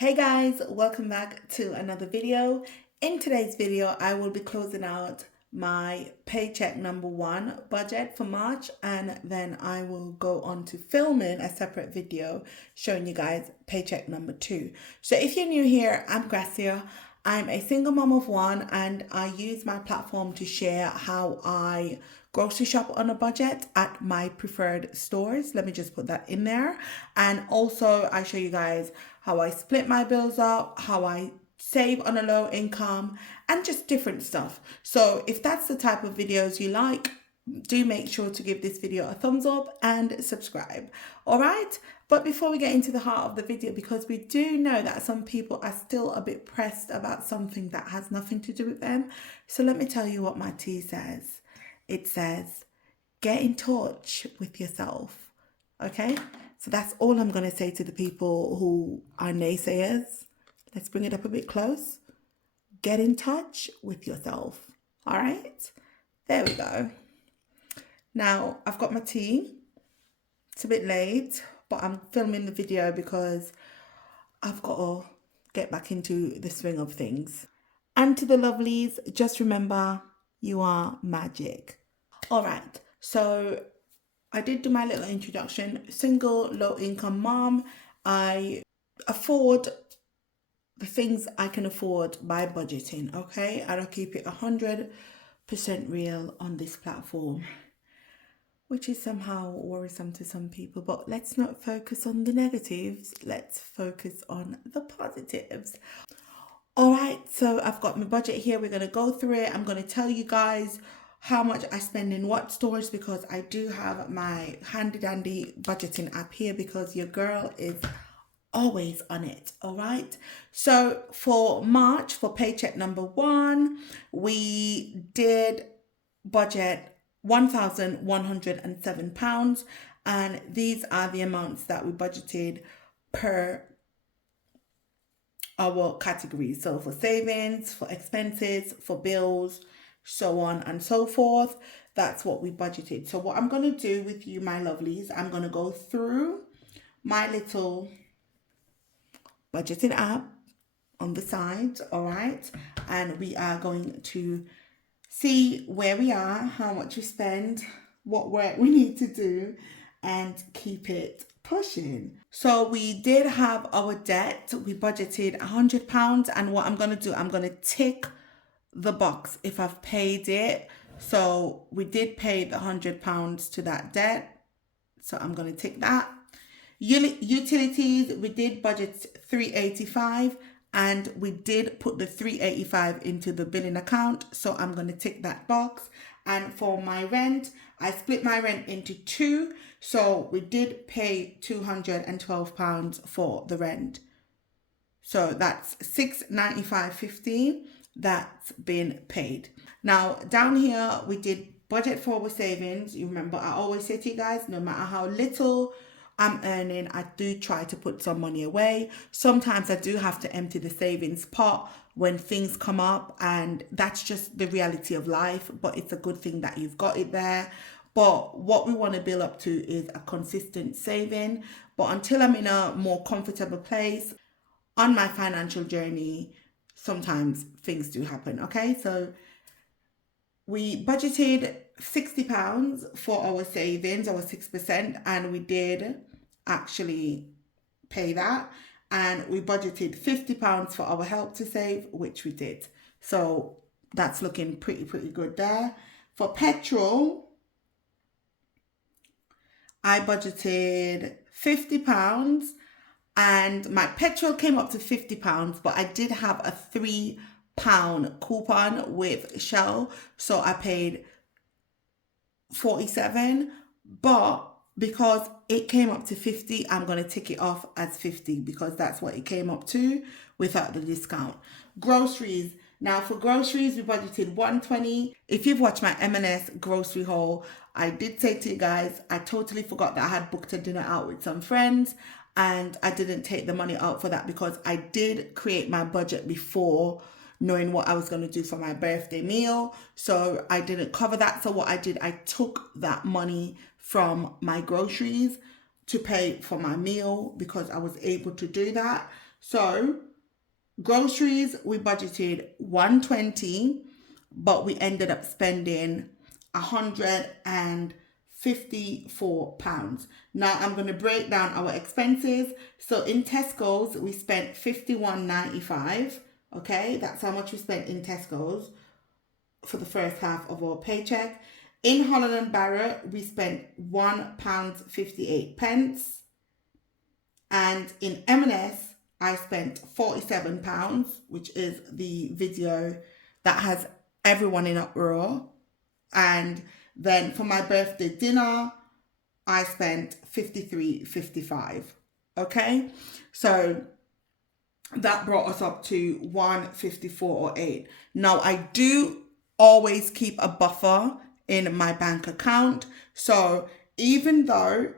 Hey guys, welcome back to another video. In today's video, I will be closing out my paycheck number 1 budget for March, and then I will go on to filming a separate video showing you guys paycheck number 2. So if you're new here, I'm Gracia. I'm a single mom of 1 and I use my platform to share how I grocery shop on a budget at my preferred stores. Let me just put that in there. And also I show you guys how I split my bills up, how I save on a low income, and just different stuff. So if that's the type of videos you like, do make sure to give this video a thumbs up and subscribe. All right. But before we get into the heart of the video, because we do know that some people are still a bit pressed about something that has nothing to do with them. So let me tell you what my tea says. It says, get in touch with yourself. Okay. So that's all I'm going to say to the people who are naysayers. Let's bring it up a bit close. Get in touch with yourself. All right. There we go. Now, I've got my tea. It's a bit late, but I'm filming the video because I've got to get back into the swing of things. And to the lovelies, just remember, you are magic. All right, so I did do my little introduction. Single, low-income mom. I afford the things I can afford by budgeting, okay? And I'll keep it 100% real on this platform, which is somehow worrisome to some people. But let's not focus on the negatives. Let's focus on the positives. All right, so I've got my budget here. We're going to go through it. I'm going to tell you guys how much I spend in what stores, because I do have my handy dandy budgeting app here because your girl is always on it. All right, so for March, for paycheck number 1, we did budget £1,107, and these are the amounts that we budgeted per our categories. So for savings, for expenses, for bills, so on and so forth, that's what we budgeted. So what I'm going to do with you, my lovelies, I'm going to go through my little budgeting app on the side. All right, and we are going to see where we are, how much we spend, what work we need to do, and keep it pushing. So we did have our debt. We budgeted £100, and what I'm going to do, I'm going to tick the box if I've paid it. So we did pay the £100 to that debt, so I'm going to tick that. Utilities, we did budget £385, and we did put the £385 into the billing account, so I'm going to tick that box. And for my rent, I split my rent into 2, so we did pay £212 for the rent. So that's £695.50 that's been paid. Now down here we did budget for our savings. You remember I always say to you guys, no matter how little I'm earning, I do try to put some money away. Sometimes I do have to empty the savings pot when things come up, and that's just the reality of life, but it's a good thing that you've got it there. But what we want to build up to is a consistent saving. But until I'm in a more comfortable place on my financial journey, sometimes things do happen. Okay, so we budgeted £60 for our savings, our 6%, and we did actually pay that. And we budgeted £50 for our help to save, which we did. So that's looking pretty good there. For petrol, I budgeted £50, and my petrol came up to £50, but I did have a £3 coupon with Shell, so I paid 47, but because it came up to 50, I'm going to tick it off as 50 because that's what it came up to without the discount. Groceries. Now for groceries, we budgeted 120. If you've watched my M&S grocery haul, I did say to you guys, I totally forgot that I had booked a dinner out with some friends, and I didn't take the money out for that because I did create my budget before knowing what I was going to do for my birthday meal. So I didn't cover that. So what I did, I took that money from my groceries to pay for my meal because I was able to do that. So groceries, we budgeted 120, but we ended up spending £154. Now I'm going to break down our expenses. So in Tesco's, we spent £51.95. Okay, that's how much we spent in Tesco's for the first half of our paycheck. In Holland and Barrett, we spent £1.58. And in M&S, I spent £47, which is the video that has everyone in uproar. And then for my birthday dinner, I spent £53.55. Okay, so that brought us up to 154.08. Now I do always keep a buffer in my bank account. So even though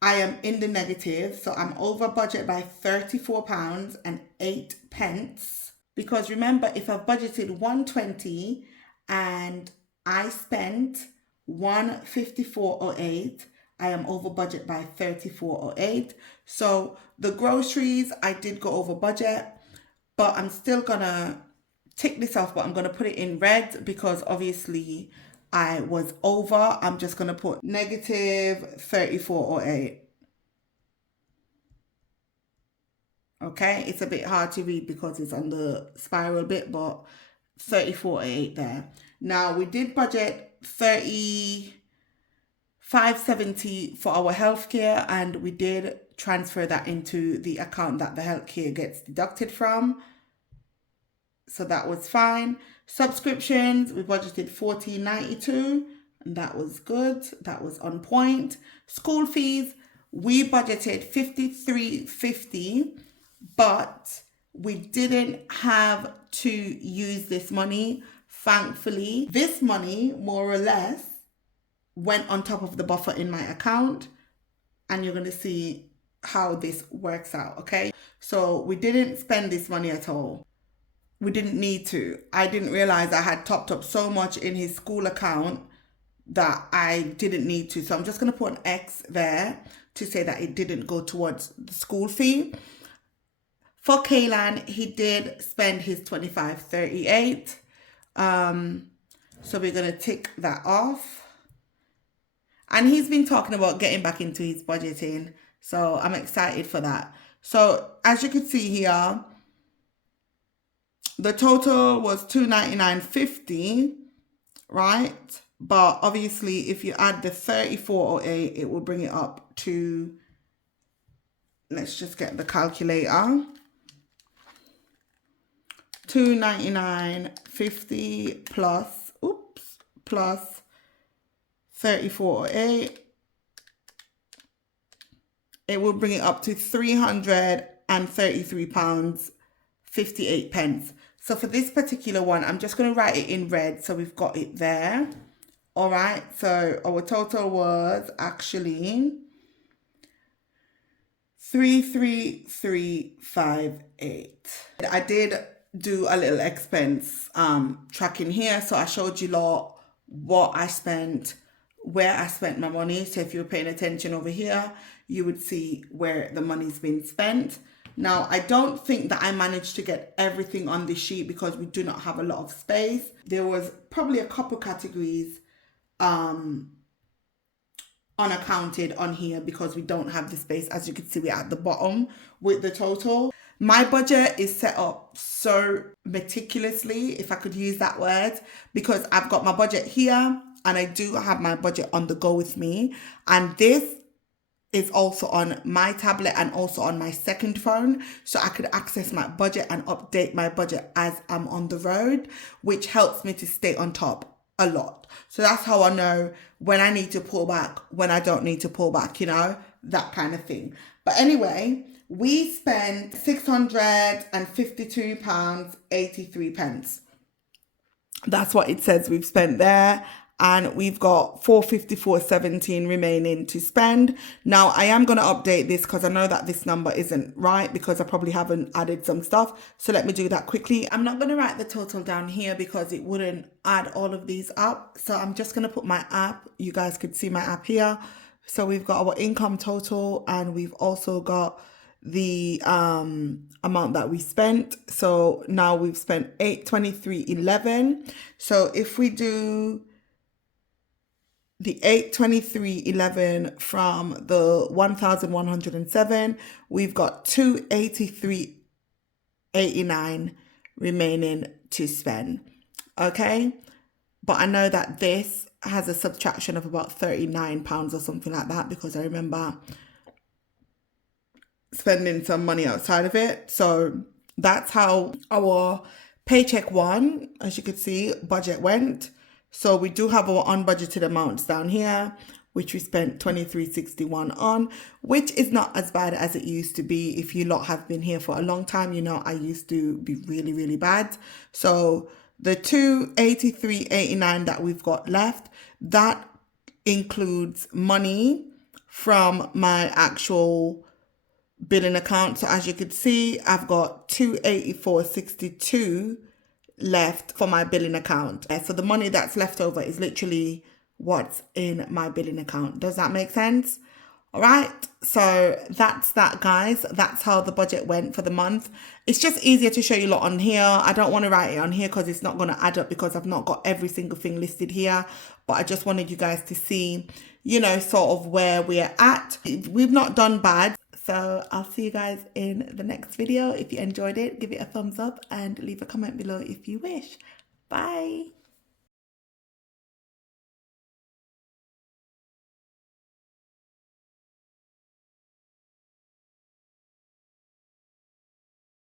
I am in the negative, so I'm over budget by £34.08. Because remember, if I've budgeted 120 and I spent 154.08, I am over budget by 34.08. So the groceries, I did go over budget, but I'm still gonna tick this off, but I'm gonna put it in red because obviously I was over. I'm just gonna put negative 34.08. Okay, it's a bit hard to read because it's on the spiral bit, but 34.8 there. Now we did budget 35.70 for our healthcare, and we did transfer that into the account that the healthcare gets deducted from. So that was fine. Subscriptions, we budgeted $14.92, and that was good. That was on point. School fees, we budgeted $53.50, but we didn't have to use this money. Thankfully, this money more or less went on top of the buffer in my account, and you're going to see how this works out. Okay, so we didn't spend this money at all. We didn't need to. I didn't realize I had topped up so much in his school account that I didn't need to. So I'm just going to put an X there to say that it didn't go towards the school fee. For Kaylan, he did spend his $25.38. So we're going to tick that off. And he's been talking about getting back into his budgeting. So I'm excited for that. So as you can see here, the total was $299.50, right? But obviously, if you add the 34.08, it will bring it up to, let's just get the calculator. $299.50 plus 34.08. It will bring it up to £333.58. So for this particular one, I'm just going to write it in red so we've got it there. All right, so our total was actually 33358. I did do a little expense tracking here, so I showed you lot what I spent, where I spent my money. So if you're paying attention over here, you would see where the money's been spent. Now, I don't think that I managed to get everything on this sheet because we do not have a lot of space. There was probably a couple categories unaccounted on here because we don't have the space. As you can see, we're at the bottom with the total. My budget is set up so meticulously, if I could use that word, because I've got my budget here and I do have my budget on the go with me. And this is also on my tablet and also on my second phone, so I could access my budget and update my budget as I'm on the road, which helps me to stay on top a lot. So that's how I know when I need to pull back, when I don't need to pull back, you know, that kind of thing. But anyway, we spent £652.83. That's what it says we've spent there. And we've got $454.17 remaining to spend. Now, I am going to update this because I know that this number isn't right because I probably haven't added some stuff. So let me do that quickly. I'm not going to write the total down here because it wouldn't add all of these up. So I'm just going to put my app. You guys could see my app here. So we've got our income total and we've also got the amount that we spent. So now we've spent 823.11. So if we do the 823.11 from the 1,107, we've got 283.89 remaining to spend. Okay, but I know that this has a subtraction of about £39 or something like that, because I remember spending some money outside of it. So that's how our paycheck one, as you could see, budget went. So we do have our unbudgeted amounts down here, which we spent 23.61 on, which is not as bad as it used to be. If you lot have been here for a long time, you know I used to be really, really bad. So the 283.89 that we've got left, that includes money from my actual billing account. So as you can see, I've got 284.62 left for my billing account. So the money that's left over is literally what's in my billing account. Does that make sense? All right, so that's that, guys. That's how the budget went for the month. It's just easier to show you a lot on here. I don't want to write it on here because it's not going to add up, because I've not got every single thing listed here. But I just wanted you guys to see, you know, sort of where we're at. We've not done bad. So I'll see you guys in the next video. If you enjoyed it, give it a thumbs up and leave a comment below if you wish. Bye.